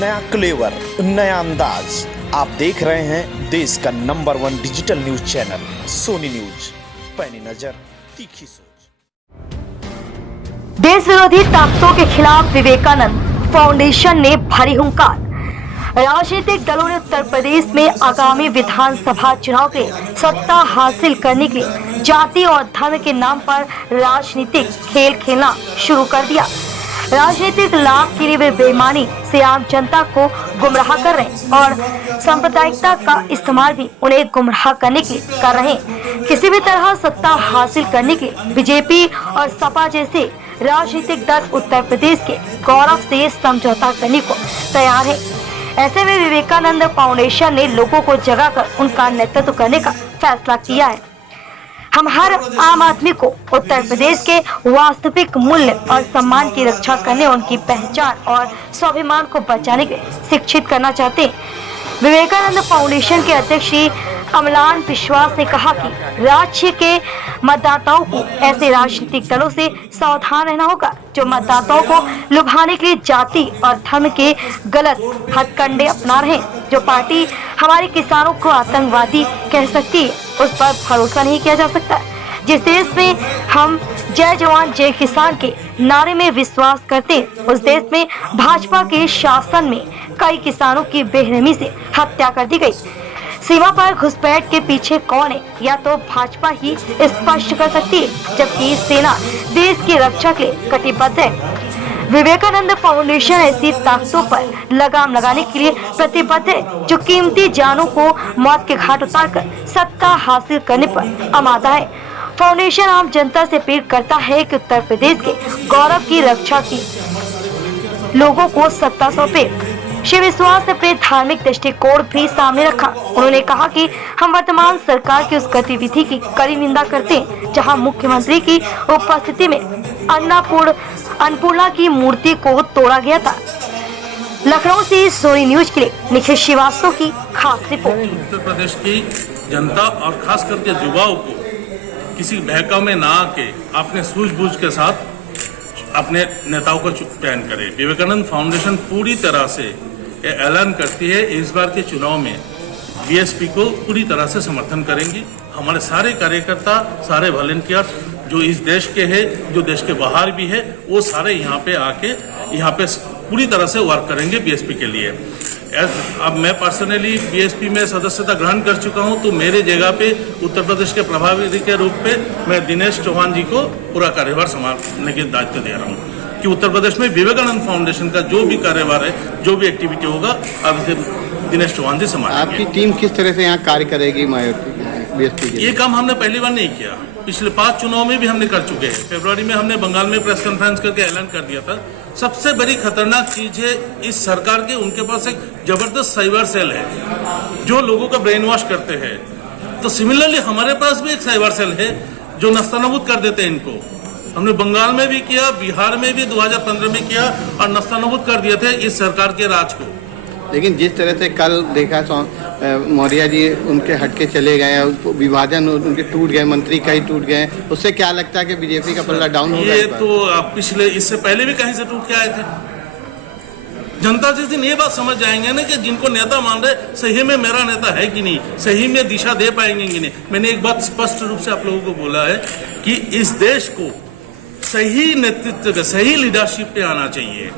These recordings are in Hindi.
नया क्लेवर, नया अंदाज। आप देख रहे हैं देश का number 1 digital news channel Soni news. पैनी नजर, तीखी सोच। देश विरोधी ताकतों के खिलाफ विवेकानंद फाउंडेशन ने भरी हुंकार। राजनीतिक दलों ने उत्तर प्रदेश में आगामी विधानसभा चुनाव के सत्ता हासिल करने के लिए जाति और धर्म के नाम पर राजनीतिक खेल खेलना शुरू कर दिया। राजनीतिक लाभ के लिए वे बेईमानी से आम जनता को गुमराह कर रहे हैं और सांप्रदायिकता का इस्तेमाल भी उन्हें गुमराह करने के लिए कर रहे हैं। किसी भी तरह सत्ता हासिल करने के लिए बीजेपी और सपा जैसे राजनीतिक दल उत्तर प्रदेश के गौरव से समझौता करने को तैयार है। ऐसे में विवेकानंद फाउंडेशन ने लोगों को जगाकर उनका नेतृत्व करने का फैसला किया है। हम हर आम आदमी को उत्तर प्रदेश के वास्तविक मूल्य और सम्मान की रक्षा करने, उनकी पहचान और स्वाभिमान को बचाने के लिए शिक्षित करना चाहते हैं। विवेकानंद फाउंडेशन के अध्यक्ष श्री अमलान विश्वास ने कहा कि राज्य के मतदाताओं को ऐसे राजनीतिक दलों से सावधान रहना होगा जो मतदाताओं को लुभाने के लिए जाति और धर्म के गलत हथकंडे अपना रहे हैं। जो पार्टी हमारे किसानों को आतंकवादी कह सकती है, उस पर भरोसा नहीं किया जा सकता। जिस देश में हम जय जवान जय किसान के नारे में विश्वास करते हैं, उस देश में भाजपा के शासन में कई किसानों की बेरहमी से हत्या कर दी गई। सीमा पर घुसपैठ के पीछे कौन है, या तो भाजपा ही स्पष्ट कर सकती है, जबकि सेना देश की रक्षा के लिए कटिबद्ध है। विवेकानंद फाउंडेशन ऐसी ताकतों पर लगाम लगाने के लिए प्रतिबद्ध है जो कीमती जानों को मौत के घाट उतारकर सत्ता हासिल करने पर आमादा है। फाउंडेशन आम जनता से अपील करता है कि उत्तर प्रदेश के गौरव की रक्षा की लोगों को सत्ता सौंपे। श्री विश्वास ने अपने धार्मिक दृष्टिकोण भी सामने रखा। उन्होंने कहा कि हम वर्तमान सरकार की उस गतिविधि की कड़ी निंदा करते हैं जहां मुख्यमंत्री की उपस्थिति में अन्नपूर्णा की मूर्ति को तोड़ा गया था। लखनऊ से सोनी न्यूज के लिए निखिल श्रीवास्तव की खास रिपोर्ट। उत्तर प्रदेश की जनता और खास करके युवाओं को किसी बहकाव में ना आके अपने सूझबूझ के साथ अपने नेताओं को चयन करें। विवेकानंद फाउंडेशन पूरी तरह से ऐलान करती है इस बार के चुनाव में बीएसपी को पूरी तरह से समर्थन करेंगी। हमारे सारे कार्यकर्ता, सारे वॉलंटियर्स जो इस देश के हैं, जो देश के बाहर भी है, वो सारे यहाँ पे आके यहाँ पे पूरी तरह से वर्क करेंगे बीएसपी के लिए। अब मैं पर्सनली बीएसपी में सदस्यता ग्रहण कर चुका हूं, तो मेरे जगह पे उत्तर प्रदेश के प्रभारी के रूप पे मैं दिनेश चौहान जी को पूरा कार्यभार संभालने के दायित्व दे रहा हूं कि उत्तर प्रदेश में विवेकानंद फाउंडेशन का जो भी कार्यभार है, जो भी एक्टिविटी होगा, अब इसे दिनेश चौहान जी संभालेंगे। आपकी टीम किस तरह से यहाँ कार्य करेगी बीएसपी के? ये काम हमने पहली बार नहीं किया, पिछले 5 चुनाव में भी हमने कर चुके हैं। फरवरी में हमने बंगाल में प्रेस कॉन्फ्रेंस करके ऐलान कर दिया था। सबसे बड़ी खतरनाक चीज है इस सरकार के, उनके पास एक जबरदस्त साइबर सेल है जो लोगों का ब्रेन वॉश करते हैं। तो सिमिलरली हमारे पास भी एक साइबर सेल है जो नस्तानाबूद कर देते हैं इनको। हमने बंगाल में भी किया, बिहार में भी 2015 में किया और नस्तानाबूद कर दिए थे इस सरकार के राज को। लेकिन जिस तरह से कल देखा मौर्य जी उनके हटके चले गए, विभाजन उनके टूट गए, मंत्री कई टूट गए, उससे क्या लगता है कि बीजेपी का पल्ला डाउन होगा? ये तो पिछले इससे पहले भी कहीं से टूट के आए थे। जनता जिस दिन ये बात समझ जाएंगे ना कि जिनको नेता मान रहे सही में मेरा नेता है कि नहीं, सही में दिशा दे पाएंगे कि नहीं। मैंने एक बात स्पष्ट रूप से आप लोगों को बोला है कि इस देश को सही नेतृत्व, सही लीडरशिप पे आना चाहिए।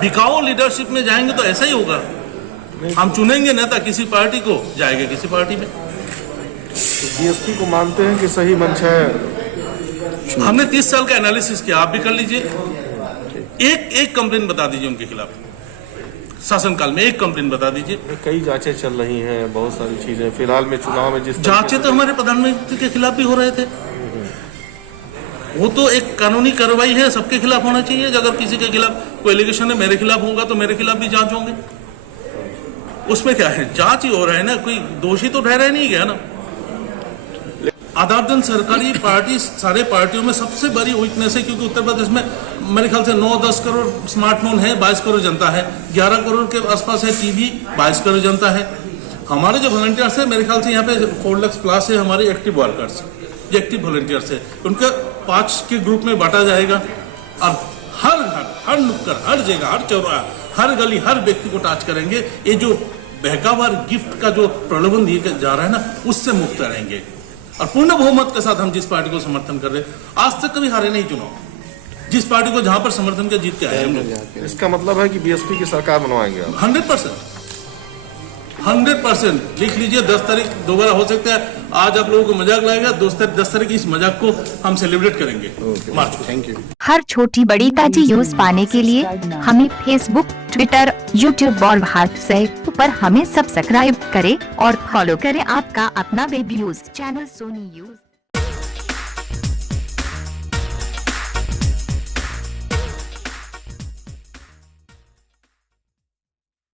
बिकाऊ लीडरशिप में जाएंगे तो ऐसा ही होगा। हम चुनेंगे नेता किसी पार्टी को, जाएंगे किसी पार्टी में। तो बीएसपी को मानते हैं कि सही मंच है? हमने 30 साल का एनालिसिस किया, आप भी कर लीजिए। एक कंप्लेंट बता दीजिए उनके खिलाफ, शासनकाल में एक कंप्लेंट बता दीजिए। कई जांचें चल रही हैं, बहुत सारी चीजें फिलहाल में चुनाव में जिस जांचें तो हमारे प्रधानमंत्री के खिलाफ भी हो रहे थे। वो तो एक कानूनी कार्रवाई है, सबके खिलाफ होना चाहिए। अगर किसी के खिलाफ कोई एलिगेशन है, मेरे खिलाफ होगा तो मेरे खिलाफ भी जांच होंगे। उसमें क्या है, जांच ही हो रहा है ना, कोई दोषी तो ठहरा नहीं गया ना। आधारधन सरकारी पार्टी सारे पार्टियों में सबसे बड़ी वीकनेस है, क्योंकि उत्तर प्रदेश में मेरे ख्याल से 9-10 करोड़ स्मार्टफोन है, 22 करोड़ जनता है, 11 करोड़ के आसपास है टीवी, 22 करोड़ जनता है। हमारे जो वॉलंटियर्स है, मेरे ख्याल से यहाँ पे 4 लाख प्लस है हमारे एक्टिव वर्कर्स, जो एक्टिव वॉलंटियर्स है, उनका 5 के ग्रुप में बांटा जाएगा और हर घर, हर नुक्कड़, हर जगह, हर चौराहा, हर गली, हर व्यक्ति को टच करेंगे। ये जो बहकावर गिफ्ट का जो प्रलोभन दिया जा रहा है ना, उससे मुक्त रहेंगे और पूर्ण बहुमत के साथ हम जिस पार्टी को समर्थन कर रहे हैं, आज तक कभी हारे नहीं चुनाव, जिस पार्टी को जहां पर समर्थन के जीत के आए हम लोग। इसका मतलब है कि बीएसपी की सरकार बनवाएंगे आप? 100% लिख लीजिए। 10 तारीख दोबारा हो सकता है, आज आप लोगों को मजाक लगेगा, 10 तारीख इस मजाक को हम सेलिब्रेट करेंगे मार्च को। Thank you. हर छोटी बड़ी ताजी न्यूज पाने के लिए हमें फेसबुक, ट्विटर, यूट्यूब और व्हाट्सएप पर हमें सब्सक्राइब करें और फॉलो करें आपका अपना web news channel Soni news.